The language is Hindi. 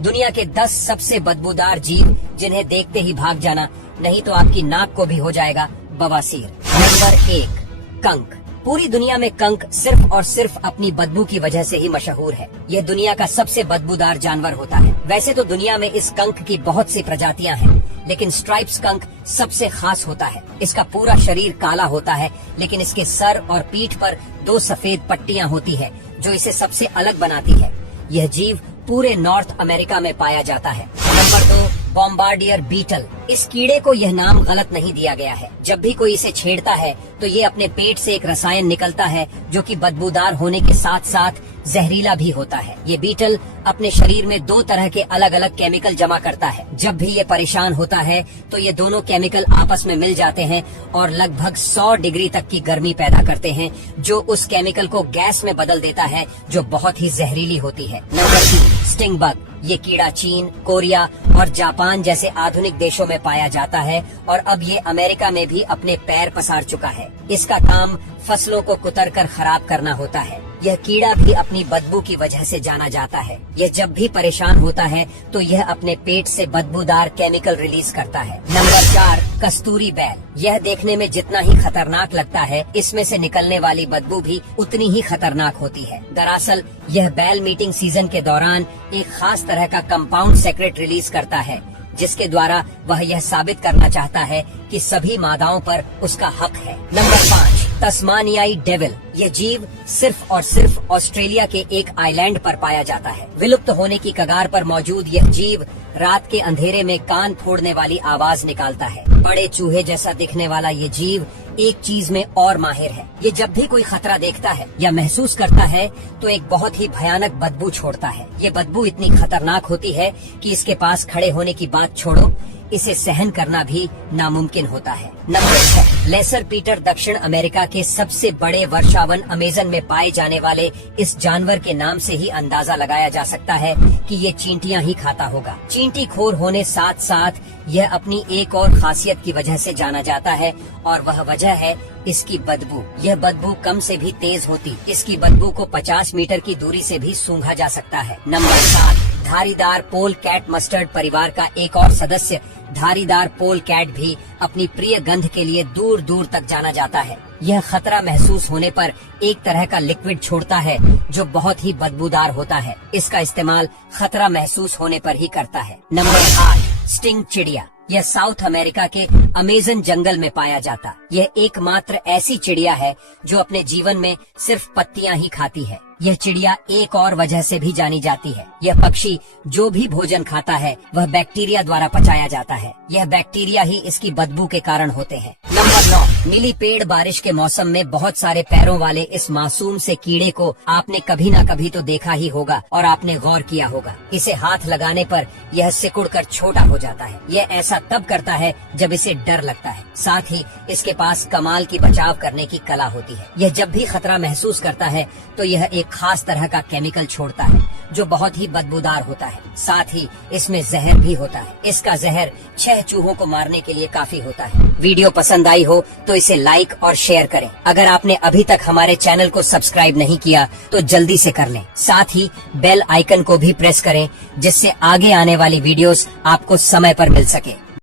दुनिया के 10 सबसे बदबूदार जीव जिन्हें देखते ही भाग जाना, नहीं तो आपकी नाक को भी हो जाएगा बवासीर। नंबर 1, कंक। पूरी दुनिया में कंक सिर्फ और सिर्फ अपनी बदबू की वजह से ही मशहूर है। यह दुनिया का सबसे बदबूदार जानवर होता है। वैसे तो दुनिया में इस कंक की बहुत सी प्रजातियां हैं, लेकिन स्ट्राइप्स कंक सबसे खास होता है। इसका पूरा शरीर काला होता है, लेकिन इसके सर और पीठ पर 2 सफेद पट्टियां होती है, जो इसे सबसे अलग बनाती है। यह जीव पूरे नॉर्थ अमेरिका में पाया जाता है। Number 2, bombardier beetle. इस कीड़े को यह नाम गलत नहीं दिया गया है। जब भी कोई इसे छेड़ता है तो ये अपने पेट से एक रसायन निकलता है, जो कि बदबूदार होने के साथ साथ जहरीला भी होता है। ये बीटल अपने शरीर में 2 तरह के अलग अलग केमिकल जमा करता है। जब भी ये परेशान होता है तो ये दोनों केमिकल आपस में मिल जाते हैं और लगभग 100 डिग्री तक की गर्मी पैदा करते हैं, जो उस केमिकल को गैस में बदल देता है, जो बहुत ही जहरीली होती है। Number 3, sting bug. ये कीड़ा चीन, कोरिया और जापान जैसे आधुनिक देशों में पाया जाता है और अब ये अमेरिका में भी अपने पैर पसार चुका है। इसका काम फसलों को कुतरकर खराब करना होता है। यह कीड़ा भी अपनी बदबू की वजह से जाना जाता है। यह जब भी परेशान होता है तो यह अपने पेट से बदबूदार केमिकल रिलीज करता है। नंबर 4, कस्तूरी बैल। यह देखने में जितना ही खतरनाक लगता है, इसमें से निकलने वाली बदबू भी उतनी ही खतरनाक होती है। दरअसल यह बैल मीटिंग सीजन के दौरान एक खास तरह का कंपाउंड सेक्रेट रिलीज करता है, जिसके द्वारा वह यह साबित करना चाहता है कि सभी मादाओं पर उसका हक है। नंबर 5, तस्मानियाई डेविल। यह जीव सिर्फ और सिर्फ ऑस्ट्रेलिया के एक आइलैंड पर पाया जाता है। विलुप्त होने की कगार पर मौजूद यह जीव रात के अंधेरे में कान फोड़ने वाली आवाज निकालता है। बड़े चूहे जैसा दिखने वाला ये जीव एक चीज में और माहिर है। ये जब भी कोई खतरा देखता है या महसूस करता है तो एक बहुत ही भयानक बदबू छोड़ता है। ये बदबू इतनी खतरनाक होती है कि इसके पास खड़े होने की बात छोड़ो, इसे सहन करना भी नामुमकिन होता है। Number 6, lesser Peter. दक्षिण अमेरिका के सबसे बड़े वर्षावन अमेजन में पाए जाने वाले इस जानवर के नाम से ही अंदाजा लगाया जा सकता है कि ये चींटियां ही खाता होगा। चींटी खोर होने साथ साथ यह अपनी एक और खासियत की वजह से जाना जाता है, और वह वजह है इसकी बदबू। यह बदबू कम से भी तेज होती। इसकी बदबू को 50 मीटर की दूरी से भी सूंघा जा सकता है। नंबर 7, धारीदार पोल कैट। मस्टर्ड परिवार का एक और सदस्य धारीदार पोल कैट भी अपनी प्रिय गंध के लिए दूर दूर तक जाना जाता है। यह खतरा महसूस होने पर एक तरह का लिक्विड छोड़ता है, जो बहुत ही बदबूदार होता है। इसका इस्तेमाल खतरा महसूस होने पर ही करता है। नंबर 8, स्टिंग चिड़िया। यह साउथ अमेरिका के अमेजन जंगल में पाया जाता। यह एकमात्र ऐसी चिड़िया है जो अपने जीवन में सिर्फ पत्तियां ही खाती है। यह चिड़िया एक और वजह से भी जानी जाती है। यह पक्षी जो भी भोजन खाता है वह बैक्टीरिया द्वारा पचाया जाता है। यह बैक्टीरिया ही इसकी बदबू के कारण होते हैं। Number 9, millipede. बारिश के मौसम में बहुत सारे पैरों वाले इस मासूम से कीड़े को आपने कभी न कभी तो देखा ही होगा और आपने गौर किया होगा। इसे हाथ लगाने पर यह सिकुड़कर छोटा हो जाता है। यह ऐसा तब करता है जब इसे डर लगता है। साथ ही इसके पास कमाल की बचाव करने की कला होती है। यह जब भी खतरा महसूस करता है तो यह एक खास तरह का केमिकल छोड़ता है, जो बहुत ही बदबूदार होता है। साथ ही इसमें जहर भी होता है। इसका जहर 6 चूहों को मारने के लिए काफी होता है। वीडियो पसंद आई हो तो इसे लाइक और शेयर करें। अगर आपने अभी तक हमारे चैनल को सब्सक्राइब नहीं किया तो जल्दी से कर लें। साथ ही बेल आइकन को भी प्रेस करें, जिससे आगे आने वाली वीडियोस आपको समय पर मिल सके।